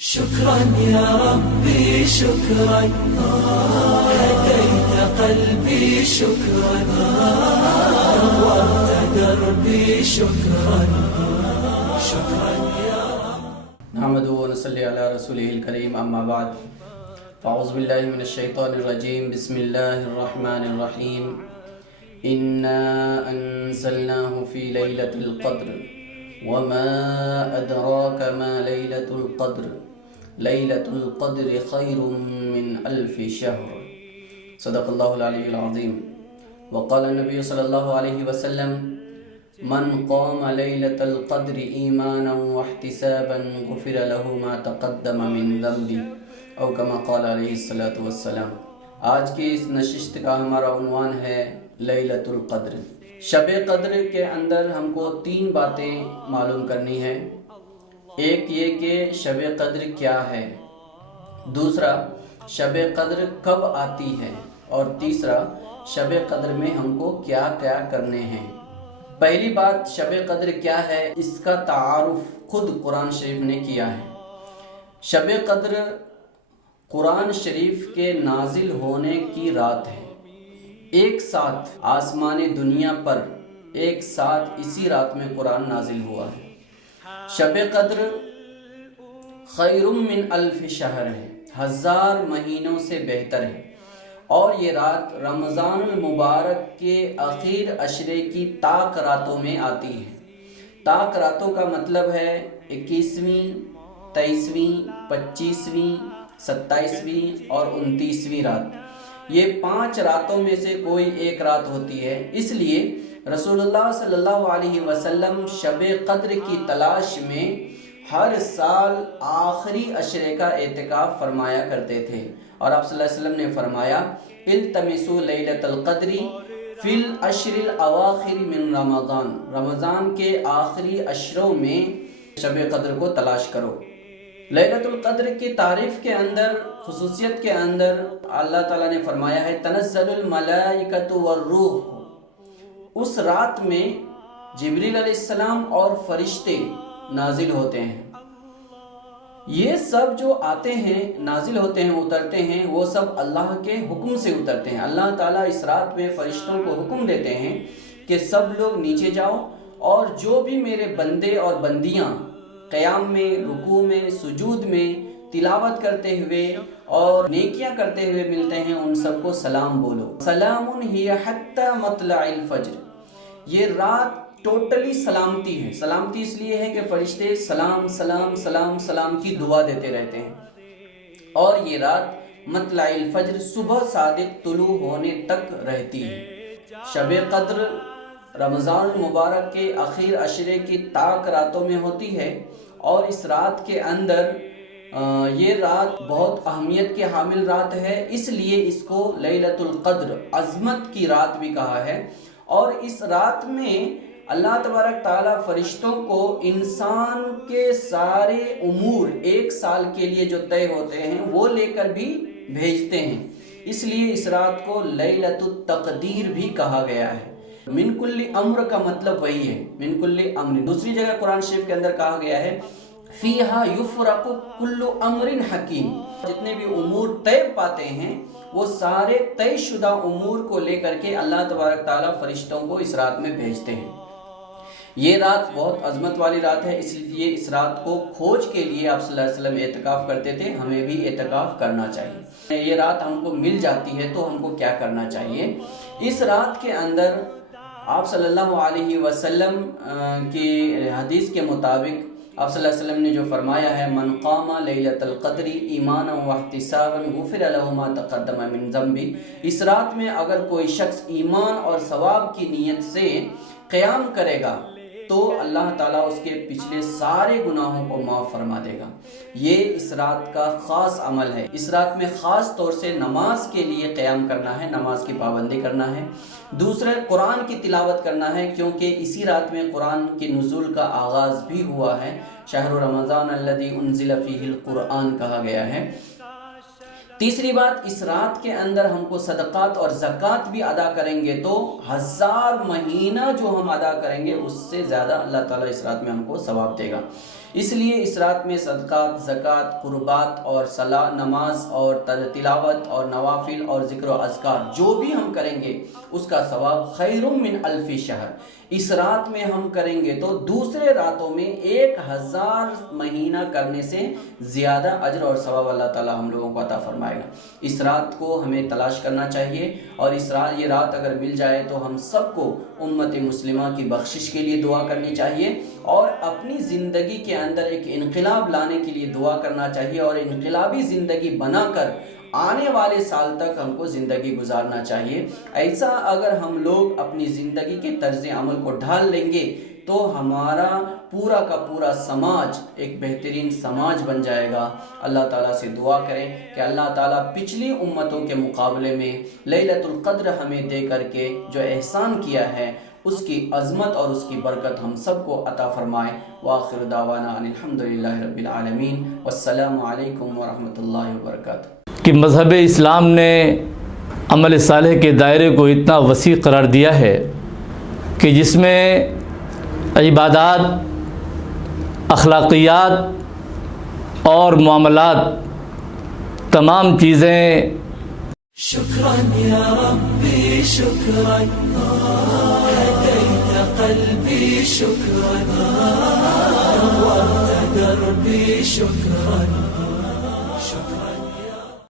شكرا يا ربي شكرا هديت قلبي شكرا نورت دربي شكرا شكرا يا رب. نحمده ونصلي على رسوله الكريم أما بعد فأعوذ بالله من الشيطان الرجيم بسم الله الرحمن الرحيم إنا أنزلناه في ليلة القدر وما أدراك ما ليلة القدر ليلة القدر خير من ألف شهر صدق الله العلي العظيم. وقال النبي صلى الله عليه وسلم من قام ليلة القدر إيمانا واحتسابا غفر له ما تقدم من ذنبه او كما قال علیہ الصلوۃ والسلام. آج کی اس نشست کا ہمارا عنوان ہے لیلۃ القدر. شب قدر کے اندر ہم کو 3 باتیں معلوم کرنی ہے. ایک یہ کہ شب قدر کیا ہے، دوسرا شب قدر کب آتی ہے، اور تیسرا شب قدر میں ہم کو کیا کیا کرنے ہیں. پہلی بات شب قدر کیا ہے، اس کا تعارف خود قرآن شریف نے کیا ہے. شب قدر قرآن شریف کے نازل ہونے کی رات ہے. ایک ساتھ آسمان دنیا پر ایک ساتھ اسی رات میں قرآن نازل ہوا ہے. شب قدر خیر من الف شہر ہے، 1000 مہینوں سے بہتر ہے، اور یہ رات رمضان المبارک کے آخر عشرے کی طاق راتوں میں آتی ہے. طاق راتوں کا مطلب ہے 21ویں، 23ویں، 25ویں، 27ویں اور 29ویں رات. یہ 5 راتوں میں سے کوئی ایک رات ہوتی ہے. اس لیے رسول اللہ صلی اللہ علیہ وسلم شب قدر کی تلاش میں ہر سال آخری عشرے کا اعتکاف فرمایا کرتے تھے، اور آپ صلی اللہ علیہ وسلم نے فرمایا التمسوا لیلۃ القدر فی العشر الاواخر من رمضان، رمضان کے آخری عشروں میں شب قدر کو تلاش کرو. لیلۃ القدر کی تعریف کے اندر، خصوصیت کے اندر اللہ تعالیٰ نے فرمایا ہے تنزل الملائکۃ والروح. اس رات میں جبریل علیہ السلام اور فرشتے نازل ہوتے ہیں. یہ سب جو آتے ہیں، نازل ہوتے ہیں، اترتے ہیں، وہ سب اللہ کے حکم سے اترتے ہیں. اللہ تعالیٰ اس رات میں فرشتوں کو حکم دیتے ہیں کہ سب لوگ نیچے جاؤ، اور جو بھی میرے بندے اور بندیاں قیام میں، رکوع میں، سجود میں تلاوت کرتے ہوئے اور نیکیاں کرتے ہوئے ملتے ہیں، ان سب کو سلام بولو. سلام ہی حتی مطلع الفجر. یہ رات ٹوٹلی سلامتی ہے. سلامتی اس لیے ہے کہ فرشتے سلام سلام سلام سلام کی دعا دیتے رہتے ہیں. اور یہ رات مطلع الفجر، صبح صادق طلوع ہونے تک رہتی ہے. شب قدر رمضان المبارک کے آخر عشرے کی طاق راتوں میں ہوتی ہے، اور اس رات کے اندر یہ رات بہت اہمیت کے حامل رات ہے. اس لیے اس کو لیلۃ القدر، عظمت کی رات بھی کہا ہے. اور اس رات میں اللہ تبارک تعالیٰ فرشتوں کو انسان کے سارے امور ایک سال کے لیے جو طے ہوتے ہیں وہ لے کر بھی بھیجتے ہیں. اس لیے اس رات کو لیلۃ التقدیر بھی کہا گیا ہے. من کل امر کا مطلب وہی ہے، من کل امر. دوسری جگہ قرآن شریف کے اندر کہا گیا ہے فیہا یفرق کل امر حکیم. جتنے بھی امور طے پاتے ہیں وہ سارے طے شدہ امور کو لے کر کے اللہ تبارک تعالیٰ فرشتوں کو اس رات میں بھیجتے ہیں. یہ رات بہت عظمت والی رات ہے. اس لیے اس رات کو کھوج کے لیے آپ صلی اللہ علیہ وسلم اعتکاف کرتے تھے. ہمیں بھی اعتکاف کرنا چاہیے. یہ رات ہم کو مل جاتی ہے تو ہم کو کیا کرنا چاہیے. اس رات کے اندر آپ صلی اللہ علیہ وسلم کی حدیث کے مطابق آپ صلی اللہ علیہ وسلم نے جو فرمایا ہے من قام لیلۃ القدر ایمانا واحتسابا غفر له ما تقدم من ذنبه. اس رات میں اگر کوئی شخص ایمان اور ثواب کی نیت سے قیام کرے گا تو اللہ تعالیٰ اس کے پچھلے سارے گناہوں کو معاف فرما دے گا. یہ اس رات کا خاص عمل ہے. اس رات میں خاص طور سے نماز کے لیے قیام کرنا ہے، نماز کی پابندی کرنا ہے. دوسرے قرآن کی تلاوت کرنا ہے، کیونکہ اسی رات میں قرآن کے نزول کا آغاز بھی ہوا ہے. شہر رمضان الذی انزل فیہ القرآن کہا گیا ہے. تیسری بات، اس رات کے اندر ہم کو صدقات اور زکوٰۃ بھی ادا کریں گے تو 1000 مہینہ جو ہم ادا کریں گے اس سے زیادہ اللہ تعالیٰ اس رات میں ہم کو ثواب دے گا. اس لیے اس رات میں صدقات، زکوٰۃ، قربات اور صلاۃ، نماز اور تلاوت اور نوافل اور ذکر و اذکار جو بھی ہم کریں گے اس کا ثواب خیر من الف شہر، اس رات میں ہم کریں گے تو دوسرے راتوں میں 1000 مہینہ کرنے سے زیادہ اجر اور ثواب اللہ تعالی ہم لوگوں کو عطا فرمائے گا۔ اس رات کو ہمیں تلاش کرنا چاہیے، اور یہ رات اگر مل جائے تو ہم سب کو امت مسلمہ کی بخشش کے لیے دعا کرنی چاہیے، اور اپنی زندگی کے اندر ایک انقلاب لانے کے لیے دعا کرنا چاہیے، اور انقلابی زندگی بنا کر آنے والے سال تک ہم کو زندگی گزارنا چاہیے۔ ایسا اگر ہم لوگ اپنی زندگی کے طرز عمل کو ڈھال لیں گے تو ہمارا پورا کا پورا سماج ایک بہترین سماج بن جائے گا۔ اللہ تعالیٰ سے دعا کریں کہ اللہ تعالیٰ پچھلی امتوں کے مقابلے میں لیلۃ القدر ہمیں دے کر کے جو احسان کیا ہے اس کی عظمت اور اس کی برکت ہم سب کو عطا فرمائے۔ وآخر دعوانا ان الحمدللہ رب العالمین، والسلام علیکم ورحمۃ اللہ وبرکاتہ۔ کہ مذہب اسلام نے عمل صالح کے دائرے کو اتنا وسیع قرار دیا ہے کہ جس میں عبادات، اخلاقیات اور معاملات تمام چیزیں شکراً یا ربی شکراً، هدیت قلبی شکراً، نورت دربی شکراً۔